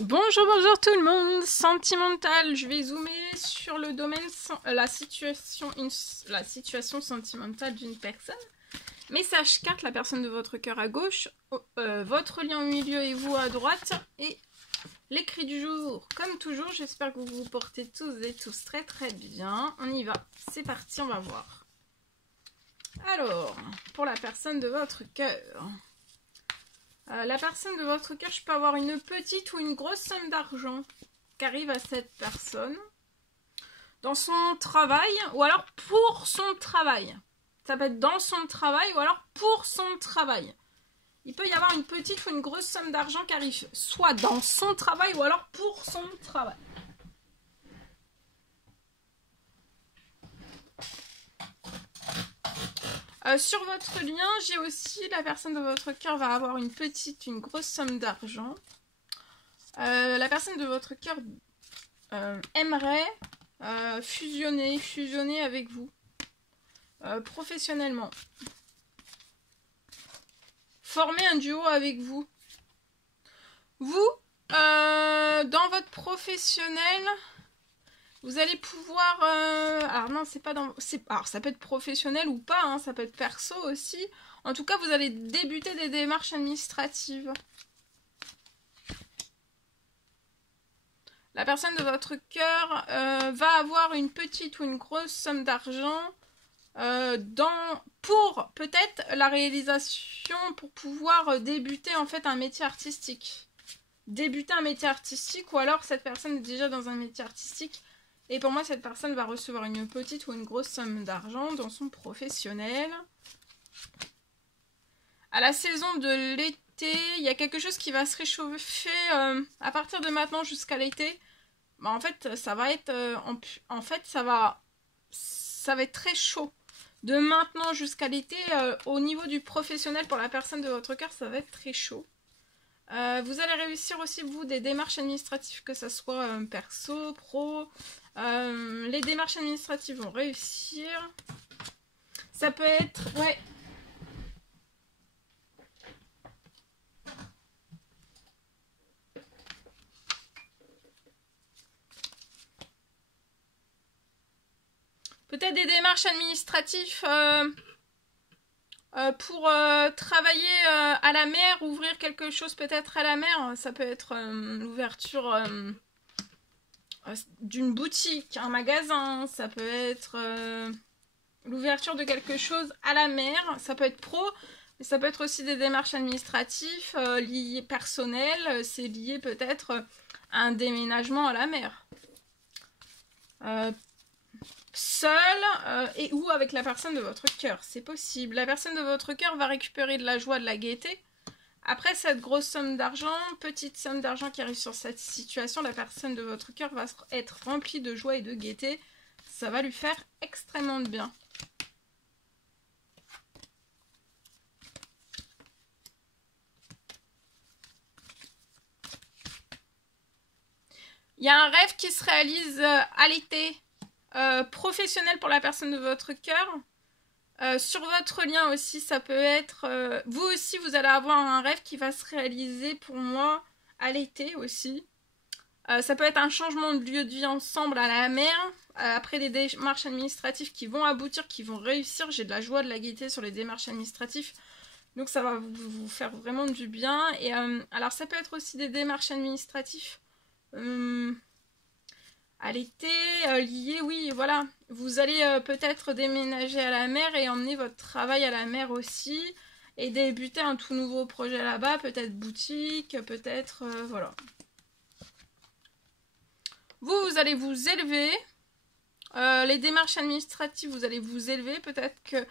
Bonjour tout le monde, sentimental. Je vais zoomer sur le domaine, la situation sentimentale d'une personne. Message carte, la personne de votre cœur à gauche, votre lien au milieu et vous à droite, et l'écrit du jour. Comme toujours, j'espère que vous vous portez tous et tous très très bien. On y va, c'est parti, on va voir. Alors, pour la personne de votre cœur. La personne de votre cœur, je peux avoir une petite ou une grosse somme d'argent qui arrive à cette personne dans son travail ou alors pour son travail. Ça peut être dans son travail ou alors pour son travail. Il peut y avoir une petite ou une grosse somme d'argent qui arrive soit dans son travail ou alors pour son travail. Sur votre lien, j'ai aussi la personne de votre cœur va avoir une petite, une grosse somme d'argent. La personne de votre cœur aimerait fusionner avec vous professionnellement. Former un duo avec vous. Vous, dans votre professionnel, vous allez pouvoir... alors non, c'est pas dans... Alors ça peut être professionnel ou pas, hein, ça peut être perso aussi. En tout cas, vous allez débuter des démarches administratives. La personne de votre cœur va avoir une petite ou une grosse somme d'argent pour peut-être la réalisation, pour pouvoir débuter en fait un métier artistique. Débuter un métier artistique ou alors cette personne est déjà dans un métier artistique. Et pour moi, cette personne va recevoir une petite ou une grosse somme d'argent dans son professionnel. À la saison de l'été, il y a quelque chose qui va se réchauffer à partir de maintenant jusqu'à l'été. Bah, en fait, ça va être ça va être très chaud. De maintenant jusqu'à l'été, au niveau du professionnel pour la personne de votre cœur, ça va être très chaud. Vous allez réussir aussi, vous, des démarches administratives, que ce soit perso, pro. Les démarches administratives vont réussir. Ça peut être... Ouais. Peut-être des démarches administratives pour travailler à la mer, ouvrir quelque chose peut-être à la mer. Ça peut être l'ouverture d'une boutique, un magasin. Ça peut être l'ouverture de quelque chose à la mer. Ça peut être pro, mais ça peut être aussi des démarches administratives liées personnelles. C'est lié peut-être à un déménagement à la mer. Seul et ou avec la personne de votre cœur, c'est possible. La personne de votre cœur va récupérer de la joie, de la gaieté. Après cette grosse somme d'argent, petite somme d'argent qui arrive sur cette situation, la personne de votre cœur va être remplie de joie et de gaieté. Ça va lui faire extrêmement de bien. Il y a un rêve qui se réalise à l'été. Professionnel pour la personne de votre cœur. Sur votre lien aussi, ça peut être... vous aussi, vous allez avoir un rêve qui va se réaliser pour moi à l'été aussi. Ça peut être un changement de lieu de vie ensemble à la mer. Après des démarches administratives qui vont aboutir, qui vont réussir. J'ai de la joie, de la gaieté sur les démarches administratives. Donc ça va vous faire vraiment du bien. Et alors ça peut être aussi des démarches administratives à l'été, lié, oui, voilà. Vous allez peut-être déménager à la mer et emmener votre travail à la mer aussi. Et débuter un tout nouveau projet là-bas, peut-être boutique, peut-être, voilà. Vous allez vous élever. Les démarches administratives, vous allez vous élever. Peut-être que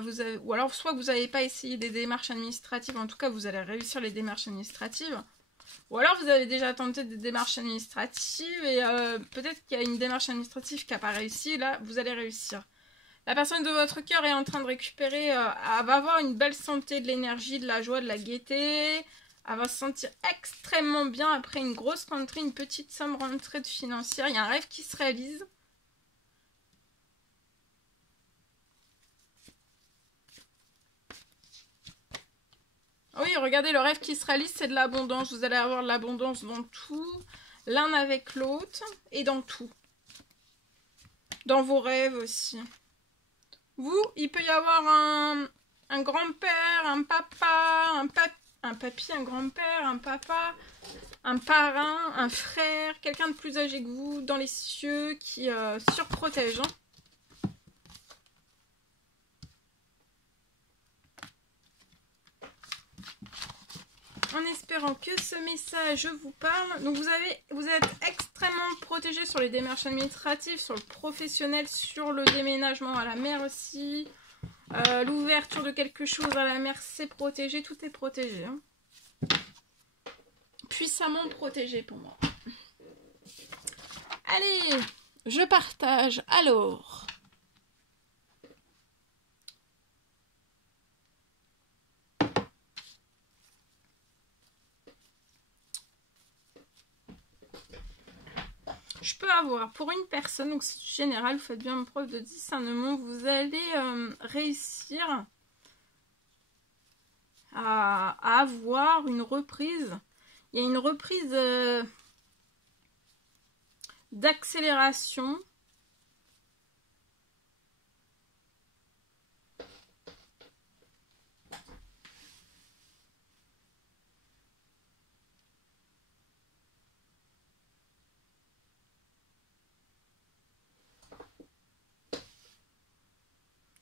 vous avez... Ou alors, soit vous n'avez pas essayé des démarches administratives. En tout cas, vous allez réussir les démarches administratives. Ou alors vous avez déjà tenté des démarches administratives et peut-être qu'il y a une démarche administrative qui n'a pas réussi. Là, vous allez réussir. La personne de votre cœur est en train de récupérer, elle va avoir une belle santé, de l'énergie, de la joie, de la gaieté. Elle va se sentir extrêmement bien après une grosse rentrée, une petite somme rentrée de financière. Il y a un rêve qui se réalise. Oui, regardez, le rêve qui se réalise, c'est de l'abondance. Vous allez avoir de l'abondance dans tout, l'un avec l'autre, et dans tout. Dans vos rêves aussi. Vous, il peut y avoir un grand-père, un papa, un papy, un grand-père, un papa, un parrain, un frère, quelqu'un de plus âgé que vous dans les cieux qui surprotège. Hein. En espérant que ce message vous parle. Donc vous êtes extrêmement protégé sur les démarches administratives, sur le professionnel, sur le déménagement à la mer aussi. L'ouverture de quelque chose à la mer, c'est protégé, tout est protégé. Hein. Puissamment protégé pour moi. Allez, je partage alors. Je peux avoir pour une personne, donc c'est général, vous faites bien preuve de discernement, vous allez réussir à avoir une reprise. Il y a une reprise d'accélération.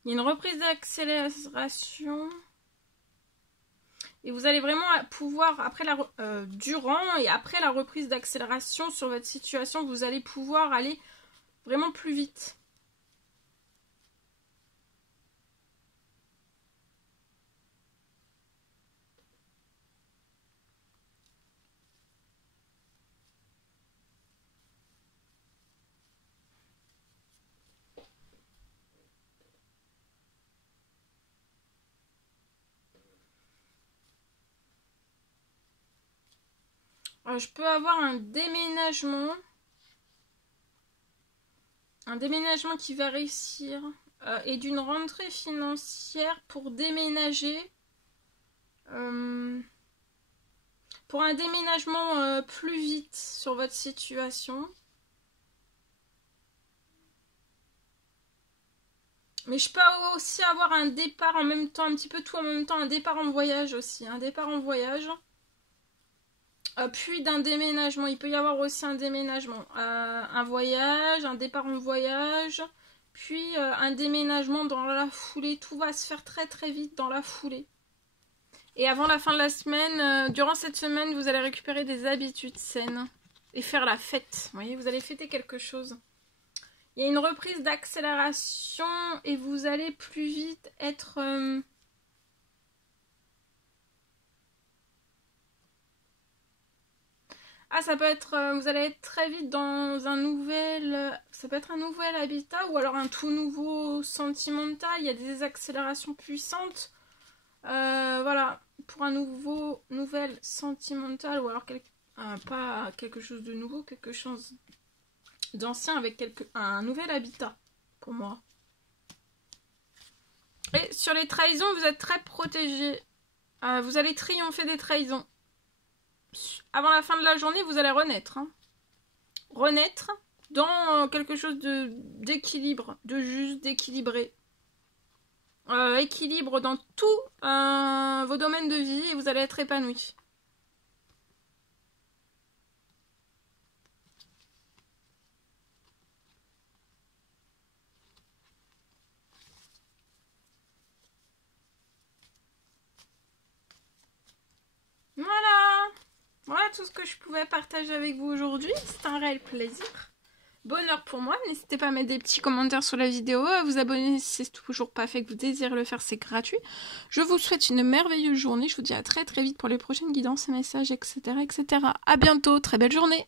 Il y a une reprise d'accélération. Et vous allez vraiment pouvoir, après durant et après la reprise d'accélération sur votre situation, vous allez pouvoir aller vraiment plus vite. Je peux avoir un déménagement qui va réussir et d'une rentrée financière pour déménager, pour un déménagement plus vite sur votre situation. Mais je peux aussi avoir un départ en même temps, un petit peu tout en même temps, un départ en voyage aussi, un départ en voyage. Puis d'un déménagement, il peut y avoir aussi un déménagement, un voyage, un départ en voyage, puis un déménagement dans la foulée. Tout va se faire très très vite dans la foulée. Et avant la fin de la semaine, durant cette semaine, vous allez récupérer des habitudes saines et faire la fête. Vous voyez, vous allez fêter quelque chose. Il y a une reprise d'accélération et vous allez plus vite être... ça peut être, vous allez être très vite dans un nouvel, ça peut être un nouvel habitat ou alors un tout nouveau sentimental. Il y a des accélérations puissantes, voilà, pour un nouvel sentimental ou alors pas quelque chose de nouveau, quelque chose d'ancien avec un nouvel habitat pour moi. Et sur les trahisons, vous êtes très protégé. Vous allez triompher des trahisons. Avant la fin de la journée, vous allez renaître. Hein. Renaître dans quelque chose d'équilibre, de juste, d'équilibré. Équilibre dans tous vos domaines de vie et vous allez être épanoui. Voilà tout ce que je pouvais partager avec vous aujourd'hui. C'est un réel plaisir. Bonheur pour moi. N'hésitez pas à mettre des petits commentaires sur la vidéo, à vous abonner si c'est toujours pas fait, que vous désirez le faire, c'est gratuit. Je vous souhaite une merveilleuse journée. Je vous dis à très très vite pour les prochaines guidances et messages, etc. etc. À bientôt. Très belle journée.